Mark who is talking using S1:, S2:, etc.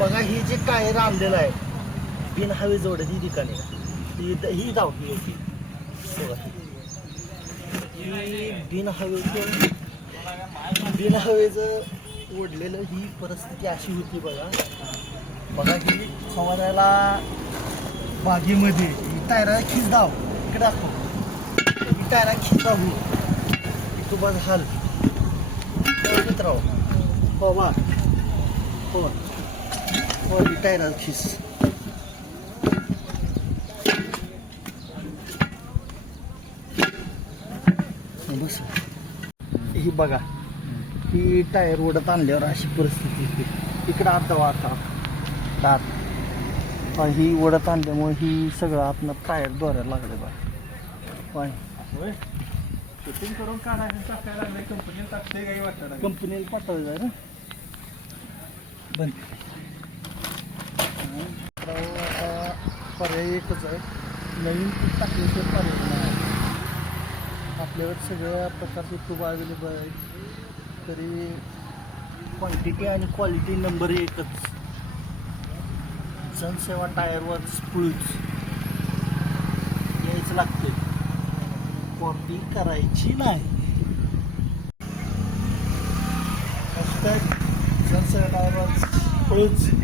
S1: बघा ही जे टायर आणलेलं आहे बिन हवे जोड ही ठिकाणी ही ही धावती होती बघा. ही बिन हवेचं बिन हवेचं ओढलेलं ही परिस्थिती अशी होती बघा. बघा की फवारायला बागेमध्ये ही टायरा खिच धाव इकडे दाखव. ही टायरा खिच धाव ही तू बघ हाल. मित्र हो बा ही टायरा खिस बस. ही बघा ही टायर उडत आणल्यावर अशी परिस्थिती होती. इकडं आता वाटा दात. हा, उडत आणल्यामुळे ही सगळं आतनं टायर दोऱ्याला लागले बा
S2: शूटिंग करून काढायचं टाकायला लागले कंपनीला टाकते काही वाटत नाही.
S1: कंपनीला पाठवायचं आहे ना? बंद. आता पर्याय एकच आहे. नवीन तूप टाकल्याशिवाय पर्याय नाही आहे. आपल्यावर सगळ्या प्रकारचे तूप अवेलेबल आहेत. तरी क्वांटिटी आणि क्वालिटी नंबर एकच. जनसेवा टायरवर स्पूल्स यायचं लागते कॉपी करायची नाही. जनसेवा टायरवर स्पूल्स बंद